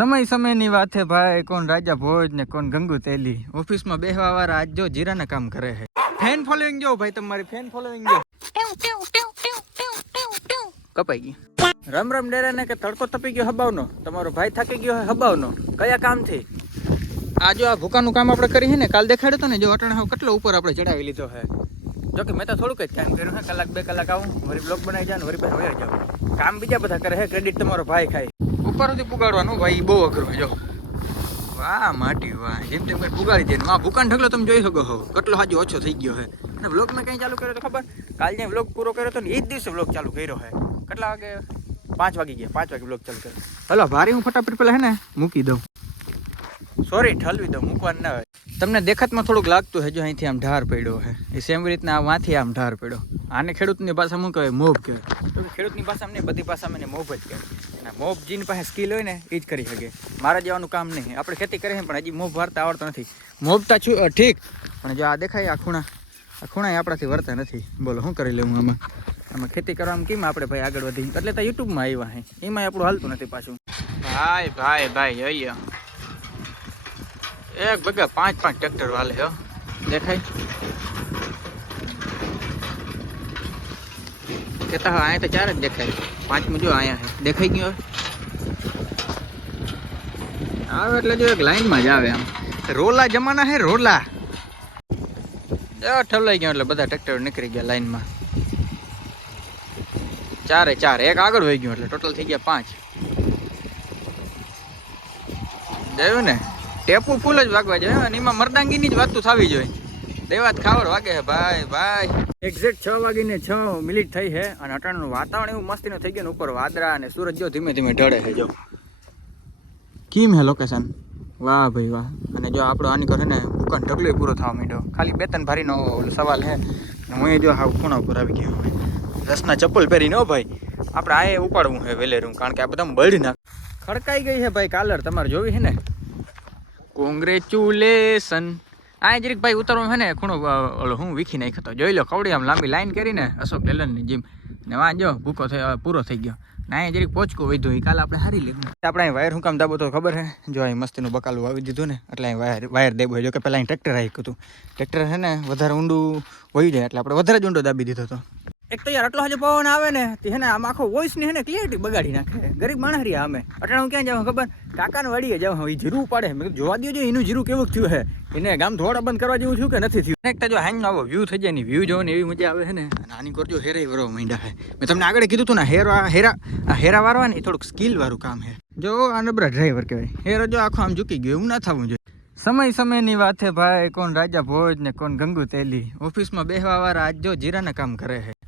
સમય સમયની વાત છે ભાઈ, કોણ રાજા ભોજ ને કોણ ગંગુ તેલી. ઓફિસમાં બેહવા વાળા આજ જો જીરાના કામ કરે છે ફેન ફોલોઈંગ જો ભાઈ, તમારી ફેન ફોલોઈંગ જો. કપાઈ ગઈ રમ રમ ડેરે ને કે તડકો તપી ગયો હબાવનો? તમારો ભાઈ થાકી ગયો હબાવનો? કયા કામથી? આ જો આ ભૂકાનું કામ આપણે કરી ને, કાલ દેખાડ્યો તો ને, જો અટાણા કેટલો ઉપર આપણે ચડાવી લીધો છે જો કે મેં તો થોડુંક જ કામ કર્યું છે કલાક બે કલાક આવું, વરી બ્લોગ બનાવી જાઉં વરી પાસે વયા જાઉં. કામ બીજા બધા કરે છે ક્રેડિટ તમારો ભાઈ ખાય. ઉપર સુધી પુગાડવાનું, ભાઈ બહુ અઘરું જો. વાહ, માટી વાહ. જેમ તેમ કરી પુગાડી દે વાહ ભૂકાન ઢગલો તમે જોઈ શકો હો કેટલો હાજો ઓછો થઈ ગયો છે. અને બ્લોગ મેં કઈ ચાલુ કર્યો તો ખબર? કાલ જે વ્લોગ પૂરો કર્યો તો ને એ જ દિવસે વ્લોગ ચાલુ કર્યો છે. કેટલા વાગે? પાંચ વાગી ગયા, પાંચ વાગે બ્લોક ચાલુ કર્યો. હલો, ભારે હું ફટાફટ પેલા હે ને મૂકી દઉં. સોરી ઠલવી દઉં મૂકવાનું ના હોય તમને દેખાતમાં થોડુંક લાગતું હજુ અહીંથી આમ ઢાર પડ્યો હે. એ સેમ રીતના આ માંથી આમ ઢાર પડ્યો. આને ખેડૂતની ભાષામાં કહેવાય? મોભ કહેવાય. તો ખેડૂતની ભાષા અમને બધી ભાષામાં એને મોભ જ કહેવાય. અને મોભ જીની પાસે સ્કિલ હોય ને, એ જ કરી શકે. મારા જેવાનું કામ નહીં. આપણે ખેતી કરીએ પણ હજી મોભ વાર્તા આવડતો નથી. મોભતા છું ઠીક. પણ જો આ દેખાય, આ ખૂણા આ ખૂણા આપણાથી વર્તા નથી. બોલો, શું કરી લેવું આમાં? આમાં ખેતી કરવામાં કેમ આપણે ભાઈ આગળ વધી એટલે તો યુટ્યુબમાં આવ્યા હે. એમાં આપણું હાલતું નથી પાછું. ભાઈ ભાઈ ભાઈ જોઈએ એક ભેગા પાંચ પાંચ ટ્રેક્ટર વાલે હો દેખાય કેતા હા અહીંયા તો ચાર જ દેખાય પાંચમું જો અહીંયા છે દેખાઈ ગયો આવે એટલે જો એક લાઈનમાં જ આવે આમ। રોલા જમાના હે, રોલા। જો ઠલાઈ ગયો એટલે બધા ટ્રેક્ટર નીકળી ગયા લાઈનમાં ચારે ચાર, એક આગળ વહી ગયું એટલે ટોટલ થઈ ગયા પાંચ। જોયું ને? ટેપુ ફૂલ જ વાગવા જોઈએ અને એમાં મરદાંગીની જ વાતું થવી જોઈએ. દેવાત ખાવડ વાગે છે ભાઈ ભાઈ. એક્ઝેક્ટ છ વાગીને છ મિનિટ થઈ છે અને અટાણનું વાતાવરણ એવું મસ્તીનું થઈ ગયું ઉપર વાદળા અને સૂરજ જો ધીમે ધીમે ઢળે છે, જો. કેમ હે લોકેશન વાહ, ભાઈ, વાહ. અને જો આપણો આની કરે ને દુકાન ઢગલો પૂરો થવા માંડ્યો. ખાલી બે ત્રણ ભારીનો સવાલ છે. હું જો હા ખૂણા ઉપર આવી ગયો રસના ચપ્પલ પહેરી નો ભાઈ. આપણે આ ઉપાડવું છે વેલેરું કારણ કે આ બધા બળી નાખ ખડકાઈ ગઈ છે, ભાઈ, કાલર તમારે જોવી છે ને? કોંગ્રેચ્યુલેશન આ જરીક ભાઈ ઉતરવાનું હે ને, ખૂણો ઓલો હું વીખી નાખ્યો હતો જોઈ લો, કવડી આમ લાંબી લાઈન કરીને અશોક લેલનની જીમ. ને વાં ભૂકો થયો પૂરો થઈ ગયો. ને અહીંયા જરીક પોચકો વધ્યો એ કાલે આપણે હારી લીધું. આપણે અહીં વાયર હું કામ દાબો તો ખબર છે? જો અહીં મસ્તીનું બકાલું વાવી દીધું ને, એટલે અહીં વાયર વાયર દાબ્યો જો કે પહેલાં અહીં ટ્રેક્ટર આવી હતું. ટ્રેક્ટર છે ને, વધારે ઊંડું વહી જાય, એટલે આપણે વધારે જ ઊંડો દાબી દીધો હતો. એક તો યાર આટલો હજુ પવન આવે ને, તે આમ આખો વોઇસની હે ને ક્લિયરિટી બગાડી નાખે. ગરીબ માણસ રહ્યા અમે. અટાણે હું ક્યાં જાઉં, ખબર? કાકાને વાડીએ જાઉં એ જીરું પાડે મેં જોવા દો એનું જીરું કેવું થયું હે? એને ગામ ધોળા બંધ કરવા જેવું થયું કે નથી થયું? એક જો હાઈનો આવો વ્યૂ થઈ જાય ને વ્યૂ જોવાની એવી મજા આવે છે ને. આની કરજો હેરે વરો માંડ્યા હે. મેં તમને આગળ કીધું હતું ને હેરા હેરા હેરા વારવા ને એ થોડુંક સ્કિલ વાળું કામ છે જો, આ નબળા ડ્રાઈવર કહેવાય. હેરો જો આખો આમ ઝૂકી ગયો, એવું ના થવું જોઈએ. સમય સમયની વાત છે ભાઈ, કોણ રાજા ભોજ ને કોણ ગંગુ તેલી. ઓફિસમાં બેહવા વાળા આજ જો જીરાના કામ કરે છે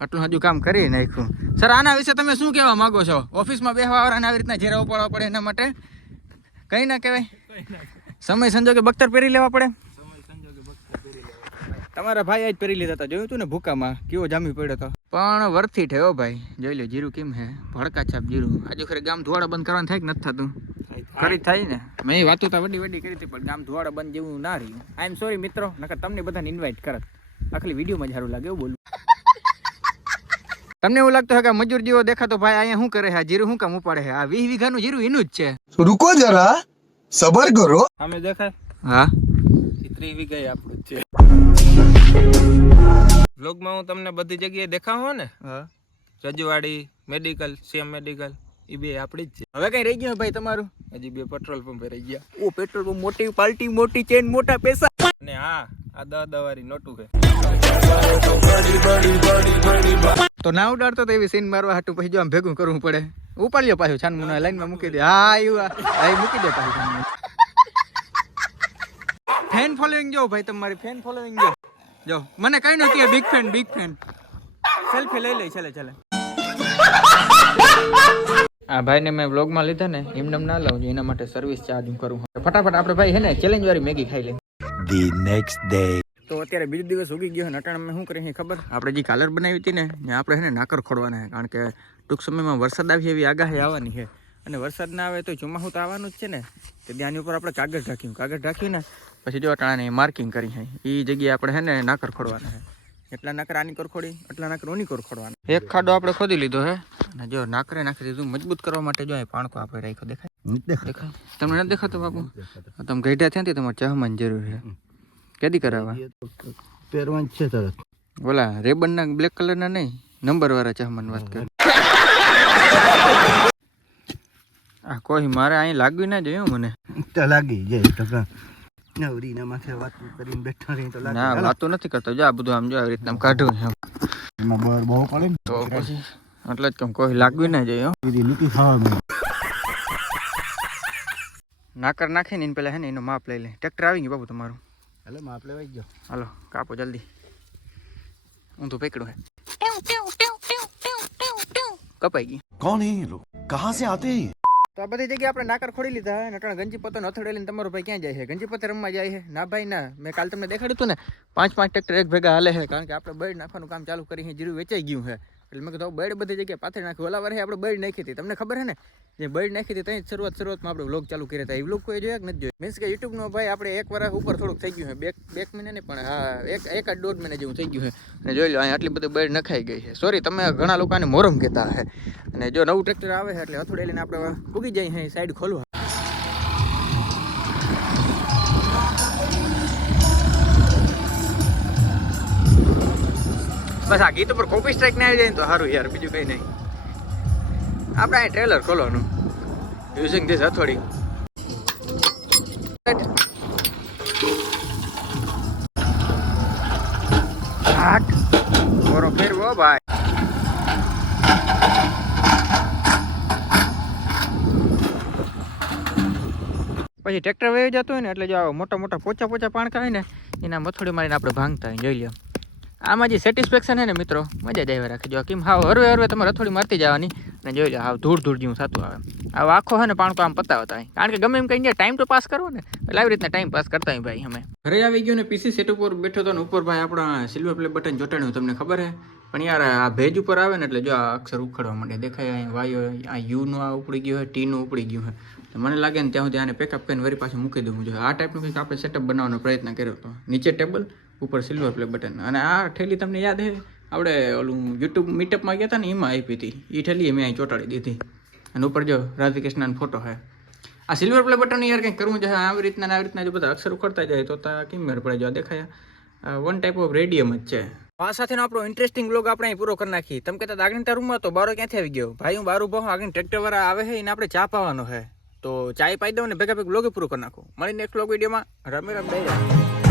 આટલું હજુ કામ કરી નાખ્યું. સર, આના વિશે તમે શું કહેવા માંગો છો? ઓફિસમાં બેહવા વાળાને આવી રીતના જીરા પડવા પડે એના માટે? કઈ ના કહેવાય? સમય સંજોગે બખ્તર પહેરી લેવા પડે? તમારા ભાઈ આજ પહેરી લીધા હતા. જોયું તું ને ભૂકામાં? કેવો જામી પડ્યો હતો પણ વર્થી હો ભાઈ. જોઈ લો, જીરું કેમ હે? ભડકા છાપ જીરું. આજુ ખરે ગામ ધોવાડા બંધ કરવાનું થાય કે નથી થતું? ખરી થાય ને? મેં વાતો તો વડી વડી કરી હતી, પણ ગામ ધોવાડા બંધ જેવું ના રહ્યું. આઈ એમ સોરી મિત્રો, નકર તમને બધાને ઇન્વાઇટ કરત. આખલી વિડીયોમાં સારું લાગે એવું બોલું. તમને એવું લાગતું હોય કે મજૂર જેવો દેખાતો ભાઈ અહીંયા શું કરે છે જીરું શું કામ ઉપાડે છે આ વીસ વીઘાનું જીરું એનું જ છે. રૂકો જરા સબર કરો. અમે દેખાય? હા. ત્રીસ વીઘા આપણું જ છે. વ્લોગમાં હું તમને બધી જગ્યાએ દેખાવ ને? હા. રજવાડી મેડિકલ સીએમ મેડિકલ એ બે આપણી જ છે. હવે કઈ રહી ગયું ભાઈ તમારું? હજી બે પેટ્રોલ પંપે રહી ગયા. ઓ પેટ્રોલ પંપ મોટી પાલટી મોટી ચેન મોટા પૈસા. અને હા આ દવા દવારી નોટું છે. તો ના ઉડાડતો તો એવી સીન મારવા હાટું પછી જો આમ ભેગું કરવું પડે. ઉપાડ લો પાછું છાન મુના લાઈનમાં મૂકી દે. હા આવ્યું મૂકી દે પાછું. ફેન ફોલોઈંગ જો, ભાઈ, તમારી ફેન ફોલોઈંગ જો. જો, મને કઈ નથી big fan big fan selfie લઈ લઈ, ચાલે ચાલે. આ ભાઈને મેં વ્લોગમાં લીધા ને, એમને ના લઉં એના માટે સર્વિસ ચાર્જ હું કરું. ફટાફટ, આપણે ભાઈ હે ને ચેલેન્જ વાળી મેગી ખાઈ લે ધી નેક્સ્ટ day. તો અત્યારે બીજો દિવસ ઉગી ગયો ને અટાણે મેં શું કરી ખબર? આપણે જે કાલર બનાવી હતી ને ને આપણે એને નાકર ખોડવાના છે કારણ કે ટૂંક સમયમાં વરસાદ આવી એવી આગાહી આવવાની છે. અને વરસાદ ના આવે તો ચોમાસું તો આવવાનું જ છે ને તો ત્યાંની ઉપર આપણે કાગળ ઢાંક્યું કાગળ ઢાંકીને પછી જો અટાણાની માર્કિંગ કરી છે. એ જગ્યાએ આપણે છે ને નાકર ખોડવાના છે. એટલા નાકર આની કોર ખોડી એટલા નાકર ઓની કોર ખોડવાના. એક ખાડો આપણે ખોદી લીધો છે. અને જો નાકરે નાખી દીધું મજબૂત કરવા માટે જો અહીં પાણકો આપણે રાખ્યો. દેખાય? દેખાય? તમને નથી દેખાતો બાપુ? તમે ગઈઢા થયા ને તમારે ચહમાન જરૂર છે. કેદી કરાવવા? પહેરવાનું છે તરત. ઓલા રેબન ના બ્લેક કલર ના નહીં? નંબર વાળા ચહમાન વાત કર. આ કોઈ મારે અહીં લાગ્યું ના જોયું મને. તો લાગી જાય તો કા. નવરીના માથે વાત કરીને બેઠા રહી તો લાગે. ના વાતો નથી કરતો. જો આ બધું આમ જો આવી રીતના આમ કાઢું એમ. એમાં બર બહુ પડે ને. તો પછી એટલે જ કેમ કોઈ લાગ્યું ના જોયું લીટી ખાવા નાકર નાખીને એને પેલા હે ને એનું માપ લઈ લે. ટ્રેક્ટર આવી ગયું બાબુ તમારું. હાલો માપ લેવાઈ ગયો. હલો કાપો જલ્દી. હું. તો પકડું હે કપાઈ ગઈ. કોણ હે લો કહા સે આતે હે તો આ બધી જગ્યાએ આપણે નાકર ખોડી લીધા હે નટણ ગંજી પતો અથડે લઈને તમારો ભાઈ ક્યાં જાય છે ગંજી પતે રમવા જાય છે ના ભાઈ ના. મેં કાલ તમને દેખાડ્યું હતું ને પાંચ પાંચ ટ્રેક્ટર એક ભેગા હાલે છે કારણ કે આપણે બળ નાખવાનું કામ ચાલુ કરી છે જીરું વેચાઈ ગયું છે એટલે મેં કીધું બેડ બધી જગ્યાએ પાથરી નાખ્યું ઓલા વર્ષે આપણે બેડ નાખી હતી. તમને ખબર છે ને? જે બેડ નાખી હતી ત્યાં જ શરૂઆત શરૂઆતમાં આપણે વ્લોગ ચાલુ કર્યા હતા. એ વ્લોગ કોઈ જોયા કે નથી જોયું? મીન્સ કે યુટ્યુબનો ભાઈ આપણે એક વર્ષ ઉપર થોડુંક થઈ ગયું છે બે બે મહિને નહીં, પણ હા, એક એક આધ દોઢ મહિને જેવું થઈ ગયું છે અને જોઈ લો અહીંયા આટલી બધી બેડ નખાઈ ગઈ છે. સોરી તમે ઘણા લોકોને મોરમ કહેતા હે. અને જો નવું ટ્રેક્ટર આવે છે એટલે અથડેલીને આપણે પૂગી જાય સાઈડ ખોલવા. બસ આ ગીત ઉપર કોપી સ્ટ્રાઇક ના આવી જાય તો સારું યાર, બીજું કંઈ નહીં. આપણે અહીં ટ્રેલર ખોલવાનું. યુઝિંગ ધીસ હથોડી. મોરો ફેરવો ભાઈ. પછી ટ્રેક્ટર વહી જતું હોય ને, એટલે જો મોટા મોટા પોચા પોચા પાણકા હોય ને એના મથોડી મારીને આપણે ભાંગતા હોય, જોઈ લો આમાં જે સેટિસ્ફેક્શન હે ને મિત્રો, મજા જ આવી રાખે જો કેમ હાવ હરવે હરવે તમારે રથોડી મારતી જવાની. અને જોઈ લો, હાવ ધૂળ ધૂળ જેવું થતું આવે. આવો આખો હે ને પાણકો આમ પતાવતા હોય. કારણ કે ગમે એમ કઈ ટાઈમ તો પાસ કરવો ને. એટલે આવી રીતના ટાઈમ પાસ કરતા હોય ભાઈ અમે. ઘરે આવી ગયો ને પીસી સેટ ઉપર બેઠો તો ને ઉપર ભાઈ આપણા સિલ્વર પ્લે બટન ચોટાડ્યું, તમને ખબર હે? પણ યાર, આ ભેજ ઉપર આવે ને એટલે જો આ અક્ષર ઉખડવા માંડે. દેખાય અહીં વાયો, આ યુનું આ ઉપડી ગયું હોય ટીનું ઉપડી ગયું હોય મને લાગે ને ત્યાં સુધી આને પેકઅપ કરીને વરી પાછું મૂકી દઉં જો આ ટાઈપનું કંઈક આપણે સેટઅપ બનાવવાનો પ્રયત્ન કર્યો હતો નીચે ટેબલ ઉપર સિલ્વર પ્લે બટન અને આ ઠેલી તમને યાદ છે આપણે ઓલું યુટ્યુબ મીટઅપમાં ગયા હતા ને એમાં આપી હતી. એ ઠેલી મેં અહીં ચોંટાડી દીધી. અને ઉપર જો રાધાકૃષ્ણનો ફોટો છે આ સિલ્વર પ્લે બટન યાર કંઈક કરવું જોઈએ આવી રીતના આવી રીતના જો બધા અક્ષર ઉખડતા જાય તો તા કેમ મેળ પડે જો દેખાય? વન ટાઈપ ઓફ રેડિયમ જ છે. આ સાથેનો આપણો ઇન્ટરેસ્ટિંગ બ્લોગ આપણે અહીં પૂરો કરી નાખી તમે કહેતા આગળ રૂમમાં તો બારો ક્યાંથી આવી ગયો? ભાઈ, હું બાર ઊભો હું આગળ ટ્રેક્ટરવાળા આવે છે, એને આપણે ચા પાવાનો છે. તો ચાય પાઈ દઉં ને ભેગા ભેગ બ્લોગ પૂરો કરી નાખું. મળીને નેક્સ્ટ બ્લોગ વિડીયોમાં રમે રમ